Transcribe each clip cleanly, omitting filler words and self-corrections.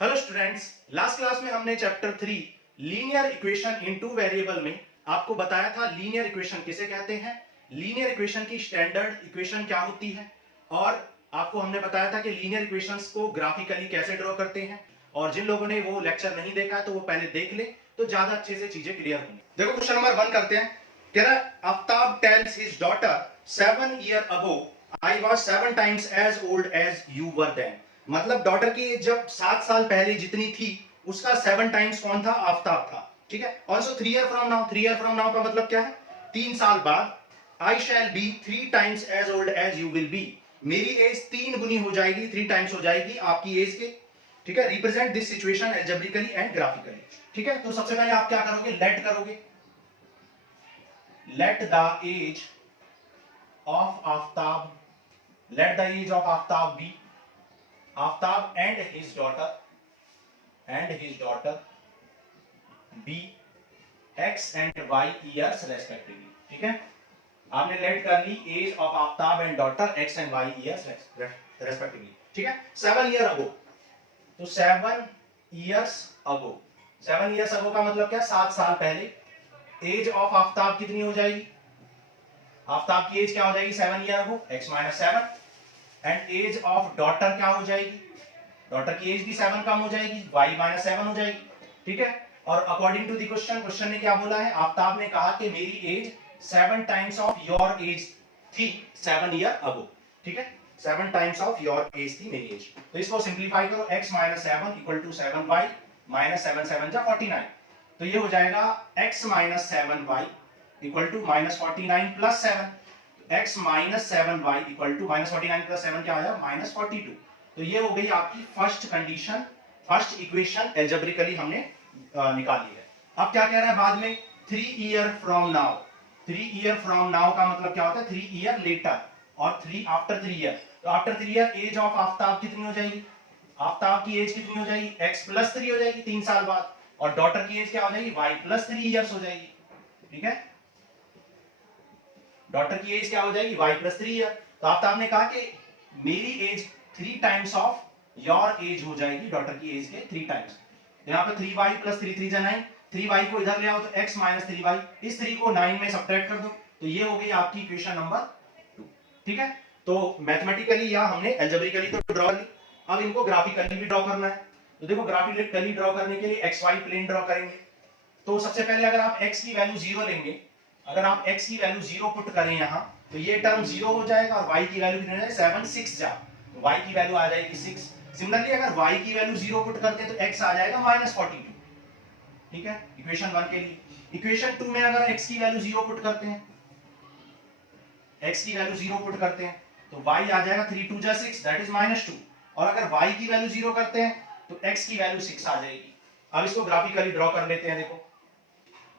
Hello students, last class में हमने chapter 3 linear equation in two variable में आपको बताया था लीनियर इक्वेशन किसे कहते हैं, लीनियर इक्वेशन की स्टैंडर्ड इक्वेशन क्या होती है, और आपको हमने बताया था कि लीनियर इक्वेशंस को ग्राफिकली कैसे ड्रॉ करते हैं। और जिन लोगों ने वो लेक्चर नहीं देखा है तो वो पहले देख ले तो ज्यादा अच्छे से चीजें क्लियर होंगी। देखो क्वेश्चन नंबर 1 करते हैं। कह रहा है Aftab tells his daughter 7 year ago I was 7 times as old as you were then. मतलब डॉटर की जब 7 साल पहले जितनी थी उसका 7 टाइम्स कौन था? आफ्ताब था। ठीक है। Also 3 year from now, 3 year from now का मतलब क्या है? 3 साल बाद I shall be 3 times as old as you will be. मेरी एज 3 गुनी हो जाएगी, 3 टाइम्स हो जाएगी आपकी एज के। ठीक है। Represent this situation algebraically and graphically. ठीक है। तो सबसे पहले आप क्या करोगे? लेट करोगे। Let the age of Aftab, let the age of Aftab be, Aftab and his daughter be x and y years respectively. ठीक है। आपने लेट कर ली age of Aftab and daughter x and y years respectively. ठीक है। 7 ईयर अगो, तो 7 ईयर्स अगो, 7 ईयर्स अगो का मतलब क्या? 7 साल पहले। एज ऑफ आफ्ताब कितनी हो जाएगी? आफ्ताब की एज क्या हो जाएगी 7 year ago? x minus 7। And age of daughter क्या हो जाएगी? डॉटर की एज भी 7 कम हो जाएगी, y माइनस 7 हो जाएगी। ठीक है। और अकॉर्डिंग टू द क्वेश्चन ने क्या बोला है? आफ्ताब ने कहा कि मेरी age 7 times of your age थी 7 ईयर अगो। ठीक है। 7 टाइम्स ऑफ योर एज थी मेरी एज। तो इसको सिंप्लीफाई करो, x minus 7 equal to 7y minus 7 7 जा 49। तो ये हो जाएगा x minus 7y equal to minus 49 plus 7। x minus 7y equal to minus 49 plus 7 क्या आया? माइनस 42। तो ये हो गई आपकी first condition, first equation algebraically हमने निकाली है। अब क्या कह रहा है बाद में? 3 year from now. 3 year from now का मतलब क्या होता है? 3 ईयर लेटर, और 3 आफ्टर 3 ईयर। तो after 3 year age of Aftab कितनी हो जाएगी? आफ्ताब की एज कितनी हो जाएगी? x प्लस 3 हो जाएगी 3 साल बाद। और डॉटर की एज क्या हो जाएगी? y प्लस 3 ईयर्स हो जाएगी। ठीक है। डॉटर की एज क्या हो जाएगी? y plus 3 year. तो आफ्ताब ने कहा कि मेरी age 3 times of your age हो जाएगी, डॉटर की एज के 3 टाइम्स। यहाँ पे 3y प्लस 3 3 जा 9, 3y को इधर ले आओ तो x माइनस 3y, इस 3 को 9 में सब्ट्रैक्ट कर दो, तो ये हो गई आपकी इक्वेशन नंबर 2। ठीक है। तो मैथमेटिकली या हमने एल्जेब्रिकली तो ड्रॉ कर ली, अब इनको ग्राफिकली भी ड्रॉ करना है। तो देखो ग्राफिकली ड्रॉ करने के लिए एक्स वाई प्लेन ड्रॉ करेंगे। तो सबसे पहले अगर आप x की वैल्यू 0 लेंगे, अगर आप x की वैल्यू 0 पुट करें यहां, तो ये टर्म 0 हो जाएगा, और y की वैल्यू कितनी हो जाएगी? 7 6 जा, तो y की वैल्यू आ जाएगी 6। सिमिलरली अगर y की वैल्यू 0 पुट करते हैं तो x आ जाएगा माइनस 42। ठीक है, इक्वेशन 1 के लिए। इक्वेशन 2 में अगर x की वैल्यू 0 पुट करते हैं, x की वैल्यू 0 पुट करते हैं तो y आ जाएगा 3 2 जा 6, दैट इज माइनस 2। और अगर y की वैल्यू 0 करते हैं तो x की वैल्यू 6 आ जाएगी। अब इसको ग्राफिकली ड्रॉ कर लेते हैं। देखो,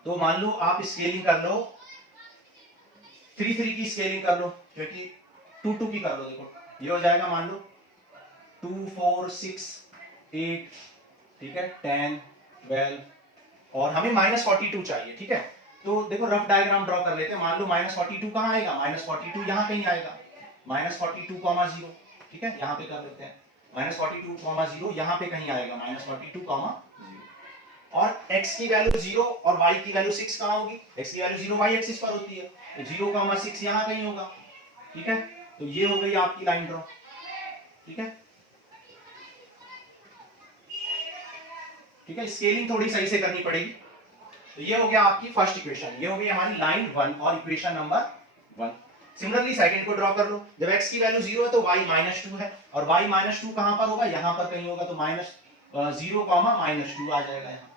तो मान लो आप स्केलिंग कर लो, 3 3 की स्केलिंग कर लो, क्योंकि 2 2 की कर लो। देखो ये हो जाएगा, मान लो 2 4 6 8, ठीक है, 10 12, और हमें माइनस 42 चाहिए। ठीक है। तो देखो रफ डायग्राम ड्रॉ कर लेते हैं। मान लो माइनस 42 कहाँ आएगा? माइनस 42 यहाँ कहीं आएगा, माइनस 42 कॉमा 0। ठीक है, यहाँ पे कर लेते हैं, माइनस 42 कॉमा 0 यहाँ पे कहीं आएगा, माइनस 42 कॉमा 0। और x की वैल्यू 0 और y की वैल्यू 6 कहां होगी? x की वैल्यू 0 y एक्सिस पर होती है, तो 0 कॉमा 6 यहां कहीं होगा। ठीक है। तो ये हो गई आपकी लाइन ड्रॉ। ठीक है। ठीक है, स्केलिंग थोड़ी सही से करनी पड़ेगी। तो ये हो गया आपकी फर्स्ट इक्वेशन, ये हो गई हमारी लाइन 1 और इक्वेशन नंबर 1। सिमिलरली सेकंड को ड्रॉ कर लो। जब x की वैल्यू 0 है तो y माइनस 2 है, और y माइनस 2 कहां पर होगा? यहां पर कहीं होगा, तो माइनस 0 कॉमा माइनस 2 आ जाएगा यहाँ।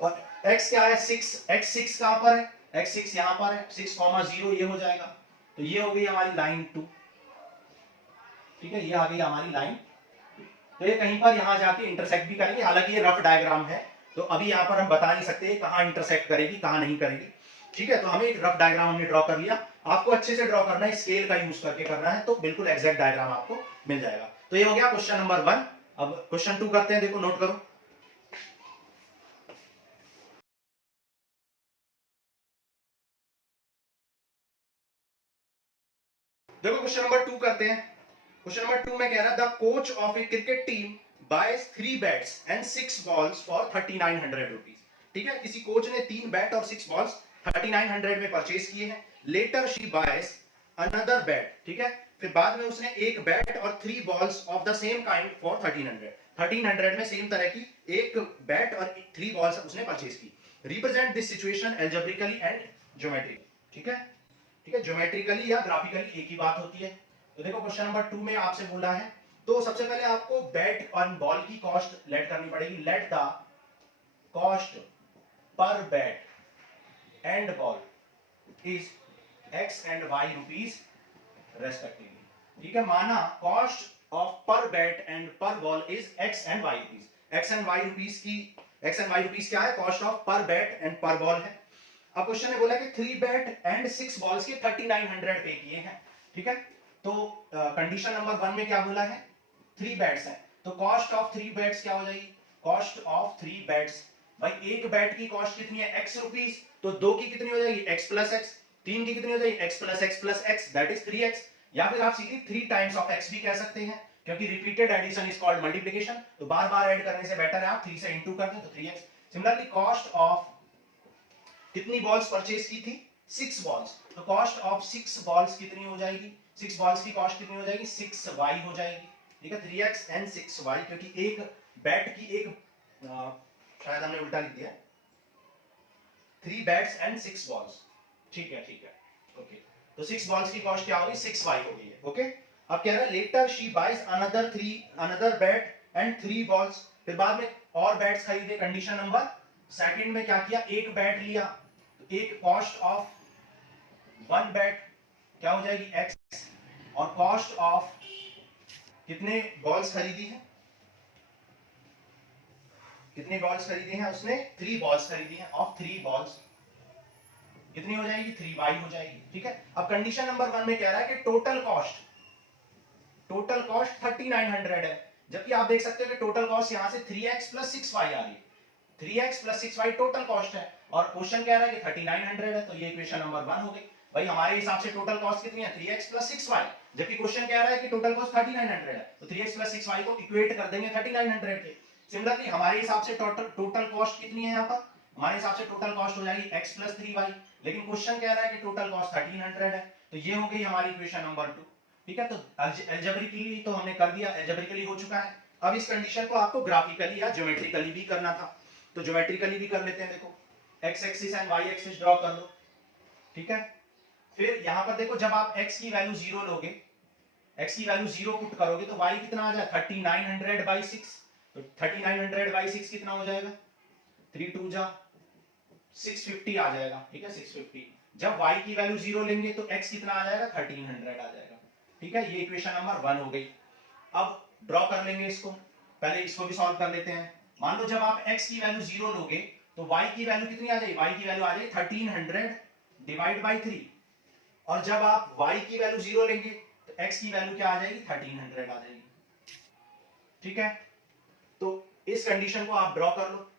और x क्या है? 6। x 6 कहां पर है? x 6 यहां पर है, 6 0 ये हो जाएगा। तो ये हो गई हमारी लाइन 2। ठीक है, ये आ गई हमारी लाइन। तो ये कहीं पर यहां जाके इंटरसेक्ट भी करेगी, हालांकि ये रफ डायग्राम है तो अभी यहां पर हम बता नहीं सकते कहां इंटरसेक्ट करेगी कहां नहीं करेगी। ठीक है, तो हमें एक रफ डायग्राम हमने ड्रॉ कर लिया। आपको अच्छे से ड्रॉ करना है, स्केल का यूज करके करना है, तो बिल्कुल एग्जैक्ट डायग्राम आपको मिल जाएगा। तो ये हो गया क्वेश्चन नंबर 1। अब क्वेश्चन 2 करते हैं। देखो नोट करो। देखो क्वेश्चन नंबर 2 करते हैं। क्वेश्चन नंबर 2 में कह रहा है the coach of A cricket team buys 3 bats and 6 balls for 3900 rupees. ठीक है, किसी कोच ने 3 बैट और 6 बॉल्स 3900 में परचेज किए हैं. Later she buys another bat. ठीक है, फिर बाद में उसने एक बैट और 3 balls of the same kind for 1300 में सेम तरह की एक बैट और 3 बॉल्स उसने परचेज की. Represent this situation algebraically and geometrically. ठीक है, ठीक है, ज्योमेट्रिकली या ग्राफिकली एक ही बात होती है. तो देखो क्वेश्चन नंबर 2 में आपसे बोला है, तो सबसे पहले आपको बैट और बॉल की कॉस्ट लेट करनी पड़ेगी. लेट द कॉस्ट पर bat and ball is x and y rupees respectively. ठीक है, माना कॉस्ट ऑफ पर बैट एंड पर ball is x and y rupees. x and y rupees की x एंड y रुपीस क्या है? कॉस्ट ऑफ पर बैट एंड पर बॉल है. अब क्वेश्चन ने बोला कि 3 बैट एंड 6 बॉल्स के 3900 पे किए हैं. ठीक है, तो कंडीशन नंबर 1 में क्या बोला है? 3 बैट्स हैं, तो कॉस्ट ऑफ 3 बैट्स क्या हो जाएगी? कॉस्ट ऑफ 3 बैट्स, भाई एक बैट की कॉस्ट कितनी है? x रुपीस, तो 2 की कितनी हो जाएगी? x plus x. 3 की कितनी हो जाएगी? x plus x that is 3x. या फिर आप सीधे 3 टाइम्स ऑफ x भी कह सकते हैं, क्योंकि repeated addition is called multiplication. तो बार बार ऐड करने से बेटर है आप 3 से इंटू कर दें तो 3x. सिमिलरली कॉस्ट ऑफ कितनी बॉल्स परचेज की थी? 6 बॉल्स, तो कॉस्ट ऑफ 6 बॉल्स कितनी हो जाएगी? 6 बॉल्स की कॉस्ट कितनी हो जाएगी? 6y हो जाएगी. ठीक है, 3x एंड 6y, क्योंकि एक बैट की एक शायद हमने उल्टा लिख दिया, 3 बैट्स एंड 6 बॉल्स. ठीक है, ठीक है, ओके. तो 6 बॉल्स की कॉस्ट क्या होगी? 6y हो गई है. ओके, अब कह रहा है later she buys another bat and 3 balls. फिर बाद में और बैट्स खरीदे. कंडीशन नंबर सेकंड में क्या किया? एक बैट लिया, तो एक कॉस्ट ऑफ 1 बैट क्या हो जाएगी? x, और कॉस्ट ऑफ कितने बॉल्स खरीदी है? कितनी बॉल्स खरीदी हैं उसने? 3 बॉल्स खरीदी हैं. ऑफ 3 बॉल्स कितनी हो जाएगी? 3y हो जाएगी. ठीक है, अब कंडीशन नंबर 1 में कह रहा है कि टोटल कॉस्ट 3900 है, जबकि आप देख सकते हो कि टोटल कॉस्ट यहां से 3x प्लस 6y आ रही है. 3x plus 6y total cost है, और क्वेश्चन कह रहा है कि 3900 है, तो ये इक्वेशन नंबर 1 हो गई. भाई हमारे हिसाब से टोटल कॉस्ट कितनी है? 3x प्लस 6y, जबकि क्वेश्चन कह रहा है कि टोटल कॉस्ट 3900 है, तो 3x प्लस 6y को इक्वेट कर देंगे 3900 के. सिमिलरली हमारे हिसाब से टोटल कॉस्ट कितनी है? यहाँ पर हमारे हिसाब से टोटल कॉस्ट हो जाएगी x प्लस 3y, लेकिन क्वेश्चन कह रहा है कि टोटल कॉस्ट 1300 है, तो ये हो गई हमारी इक्वेशन नंबर 2. ठीक है, तो अलजेब्रिकली तो हमने कर दिया, अलजेब्रिकली हो चुका है. अब इस कंडीशन को आपको ग्राफिकली या ज्योमेट्रिकली भी करना था, तो ज्योमेट्रिकली भी कर लेते हैं. देखो x axis and y axis draw कर लो. ठीक है, फिर यहां पर देखो, जब आप x की वैल्यू 0 लोगे, x की वैल्यू 0 पुट करोगे, तो y कितना आ जाएगा? 3900 बाई 6. तो 3900 बाई 6 कितना हो जाएगा? 3 2 जा 650 आ जाएगा. ठीक है, 650. जब y की वैल्यू 0 लेंगे तो x कितना आ जाएगा? 1300 आ जाएगा. ठीक है, ये इक्वेशन नंबर 1 हो गई. अब ड्रॉ कर लेंगे इसको, पहले इसको भी सॉल्व कर लेते हैं. मान लो जब आप x की वैल्यू 0 लोगे तो y की वैल्यू कितनी आ जाएगी? y की वैल्यू आ जाएगी 1300 डिवाइड बाई 3, और जब आप y की वैल्यू 0 लेंगे तो x की वैल्यू क्या आ जाएगी? 1300 आ जाएगी. ठीक है, तो इस कंडीशन को आप ड्रॉ कर लो.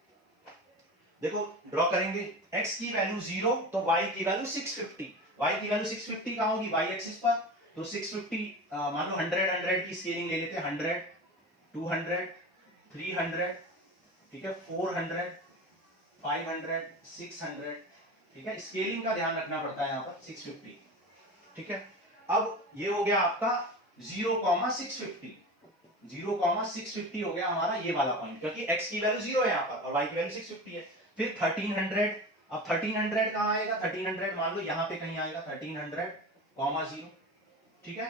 देखो ड्रॉ करेंगे, x की वैल्यू 0 तो y की वैल्यू 650. y की वैल्यू 650 कहां होगी? y एक्सिस पर. तो 650 मान लो 100 की स्केलिंग ले लेते हैं. 100 200 300, ठीक है, 400 500 600. ठीक है, स्केलिंग का ध्यान रखना पड़ता है यहाँ पर. 650. ठीक है, अब ये हो गया आपका 0,650. 0,650 हो गया हमारा ये वाला पॉइंट, क्योंकि x की वैल्यू 0 है यहाँ पर और y की वैल्यू 650 है. फिर 1300. अब 1300 कहाँ आएगा? 1300 मान लो यहाँ पे कहीं आएगा. 1300,0. ठीक है,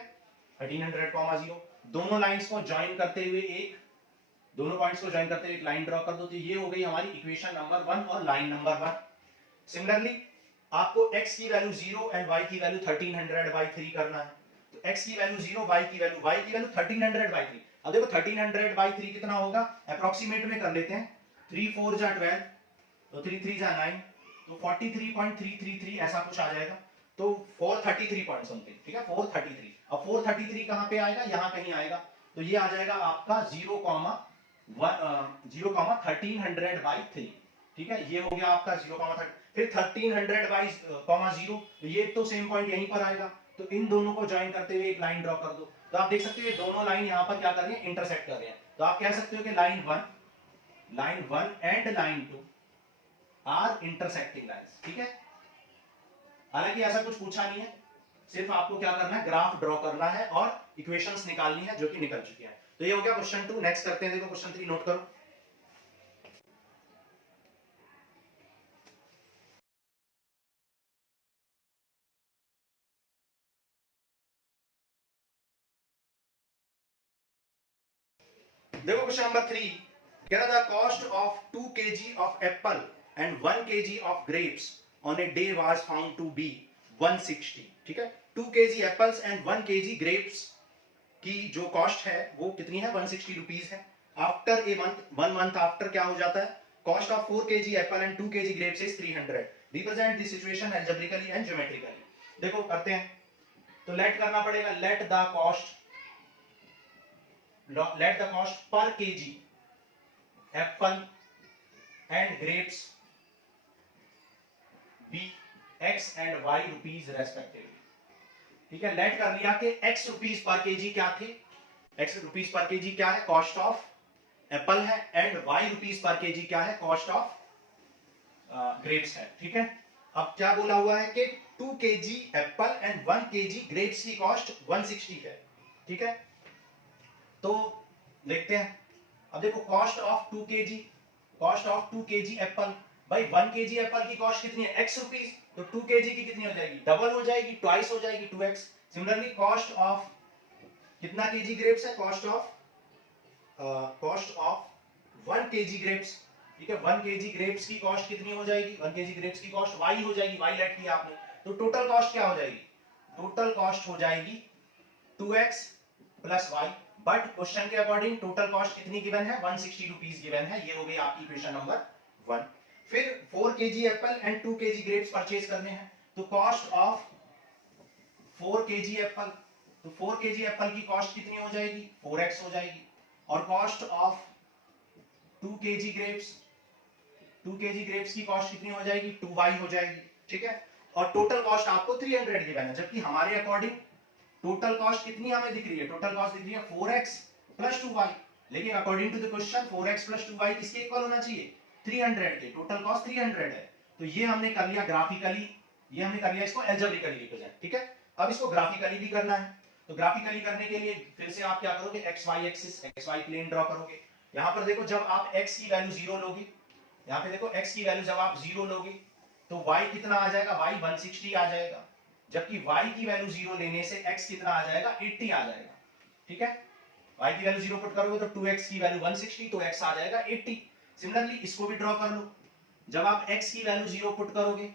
1300,0. दोनों लाइंस को ज्वाइन करते हुए दोनों पॉइंट्स को ज्वाइन करते हुए एक लाइन ड्रॉ कर दो. तो ये हो गई हमारी इक्वेशन नंबर 1 और लाइन नंबर 1. सिमिलरली आपको x की वैल्यू 0 एंड y की वैल्यू 1300 बाई 3 करना है. तो x की वैल्यू 0, y की वैल्यू 1300 बाई 3. अब देखो 1300 बाई 3 कितना होगा? अप्रोक्सीमेट में कर लेते हैं. 3 4 जा 12, तो 3 3 जा 9, तो 43.333 ऐसा कुछ आ जाएगा. तो 433 पॉइंट समथिंग. ठीक है, 433. अब 433 कहां पे आएगा? यहां कहीं आएगा. तो ये आ जाएगा आपका 0,1300 बाई 3. ठीक है, ये हो गया आपका 0,30. फिर 1300 बाई 0, तो ये तो सेम पॉइंट यहीं पर आएगा. तो इन दोनों को ज्वाइन करते हुए एक लाइन ड्रॉ कर दो. तो आप देख सकते हो ये दोनों लाइन यहाँ पर क्या कर रही है? इंटरसेक्ट कर रहे हैं. तो आप कह सकते हो कि line one and line 2 are intersecting lines, ठीक है। हालांकि ऐसा कुछ पूछा नहीं है, सिर्फ आपको क्या करना है, ग्राफ ड्रॉ करना है और इक्वेशंस निकालनी है जो कि निकल चुकी है। तो ये हो गया क्वेश्चन 2। नेक्स्ट करते हैं, देखो क्वेश्चन 3 नोट करो। देखो क्वेश्चन नंबर 3 कह रहा था cost of 2 kg of apple and 1 kg of grapes on a day was found to be 160, ठीक है। 2 kg apples and 1 kg grapes की जो कॉस्ट है वो कितनी है, 160 रुपीज है। After a month, 1 month after क्या हो जाता है, cost of 4 kg apple and 2 kg grapes is 300। Represent this situation algebraically and geometrically. देखो करते हैं, तो लेट करना पड़ेगा, let the cost per kg apple and grapes be x and y rupees respectively, ठीक है। लेट कर लिया कि x रुपीज पर केजी क्या थे, x रुपीज पर केजी क्या है, कॉस्ट ऑफ एप्पल है, and y rupees per KG क्या है, कॉस्ट ऑफ ग्रेप्स है, ठीक है। अब क्या बोला हुआ है कि 2 kg apple and 1 kg grapes की कॉस्ट 160 है, ठीक है। तो देखते हैं, अब देखो कॉस्ट ऑफ 2 kg एप्पल, भाई 1 kg एप्पल की कॉस्ट कितनी है, x रुपीज, तो 2 kg की कितनी हो जाएगी, डबल हो जाएगी, ट्वाइस हो जाएगी, 2x। सिमिलरली कॉस्ट ऑफ कितना kg ग्रेप्स है, कॉस्ट ऑफ 1 kg ग्रेप्स, ठीक है। 1 kg ग्रेप्स की कॉस्ट कितनी हो जाएगी, 1 kg ग्रेप्स की कॉस्ट y हो जाएगी, y लेट किया आपने, तो टोटल कॉस्ट क्या हो जाएगी, टोटल कॉस्ट हो जाएगी 2x plus y। But question के अकॉर्डिंग टोटल कॉस्ट कितनी गिवन है, 160 रुपीज गिवन है। ये हो गई आपकी इक्वेशन नंबर 1। फिर 4 kg apple and 2 kg grapes purchase करने हैं, तो कॉस्ट ऑफ 4 kg एप्पल, तो 4 kg एप्पल की कॉस्ट कितनी हो जाएगी, 4x हो जाएगी, और कॉस्ट ऑफ 2 kg ग्रेप्स की कॉस्ट कितनी हो जाएगी, 2y हो जाएगी, ठीक है। और टोटल कॉस्ट आपको 300 गिवन है, जबकि हमारे अकॉर्डिंग टोटल कॉस्ट कितनी हमें दिख रही है, टोटल कॉस्ट दिख रही है 4x प्लस 2y, लेकिन according to the question 4x plus 2y किसके इक्वल होना चाहिए, 300 के। टोटल कॉस्ट 300 है, तो ये हमने कर लिया ग्राफिकली, ये हमने कर लिया इसको अलजेब्रिकली रिप्रेजेंट, ठीक है। अब इसको ग्राफिकली भी करना है, तो ग्राफिकली करने के लिए फिर से आप क्या करोगे, xy axis, xy plane draw करोगे। यहां पर देखो जब आप x की वैल्यू 0 लोगे, यहां पे देखो x की वैल्यू जब आप 0 लोगे तो y कितना आ जाएगा, y 160 आ जाएगा, जबकि y की वैल्यू 0 लेने से x कितना आ जाएगा, 80 आ जाएगा, ठीक है। y की वैल्यू 0 पुट करोगे तो 2x की वैल्यू 160, तो x आ जाएगा 80। सिमिलरली इसको भी ड्रॉ कर लो, जब आप x की वैल्यू 0 पुट करोगे,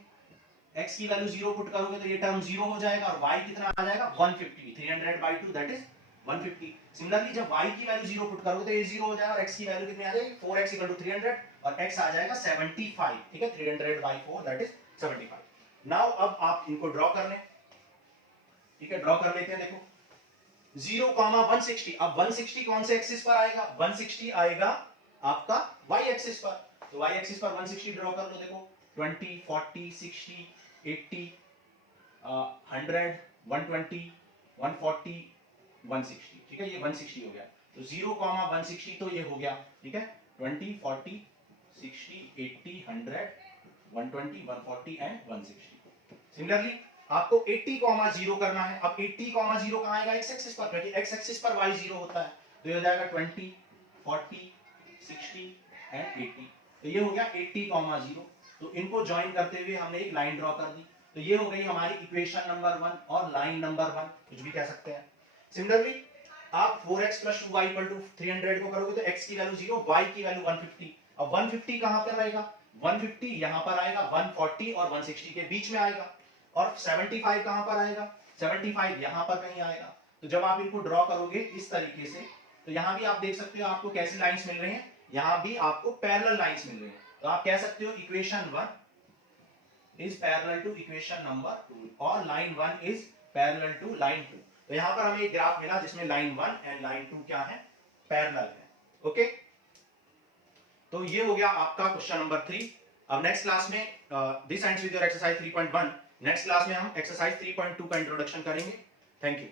x की वैल्यू 0 पुट करोगे तो ये टर्म 0 हो जाएगा, और y कितना आ जाएगा, 150, 300/2 दैट इज 150। सिमिलरली जब y की वैल्यू 0 पुट करोगे तो ये 0 हो जाएगा, और x की वैल्यू कितनी आ जाएगी, 4x = 300, और x आ जाएगा 75, ठीक है, 300/4 दैट इज 75। नाउ अब आप इनको ड्रॉ कर लें, ठीक है, ड्रॉ कर लेते हैं। देखो 0,160, अब 160 कौन से एक्सिस पर आएगा, 160 आएगा आपका y एक्सिस पर, तो y एक्सिस पर 160 ड्रॉ कर लो। देखो 20, 40, 60, 80, 100, 120, 140, 160, ठीक है, ये 160 हो गया, तो 0,160 तो ये हो गया, ठीक है, 20, 40, 60, 80, 100, 120, 140 एंड 160। सिमिलरली आपको 80,0 करना है। अब 80,0 कहां आएगा, x एक्सिस पर, क्योंकि x एक्सिस पर y 0 होता है, तो ये हो जाएगा 20, 40, 60 एंड 80, तो ये हो गया 80,0। तो इनको ज्वाइन करते हुए हमने एक लाइन ड्रॉ कर दी, तो ये हो गई हमारी इक्वेशन नंबर 1 और लाइन नंबर 1, कुछ भी कह सकते हैं। सिमिलरली आप 4x + 2y = 300 को करोगे तो x की वैल्यू 0, y की वैल्यू 150। अब 150 कहां पर रहेगा, 150 यहां पर आएगा, 140 और 160 के बीच में आएगा, और 75 कहां पर आएगा, 75 यहां पर कहीं आएगा। तो जब आप इनको ड्रॉ करोगे इस तरीके से, तो यहां भी आप देख सकते हो आपको कैसी लाइंस मिल रही हैं, यहां भी आपको पैरेलल लाइंस मिल रही हैं। तो आप कह सकते हो equation 1 is parallel to equation number 2, और line 1 is parallel to line 2। तो यहां पर हमें एक ग्राफ मिला जिसमें लाइन 1 एंड लाइन 2 क्या है, पैरेलल है, ओके। तो ये हो गया आपका क्वेश्चन नंबर 3। अब नेक्स्ट क्लास में this ends with your exercise 3.1। Next class में हम एक्सरसाइज 3.2 का इंट्रोडक्शन करेंगे। Thank you.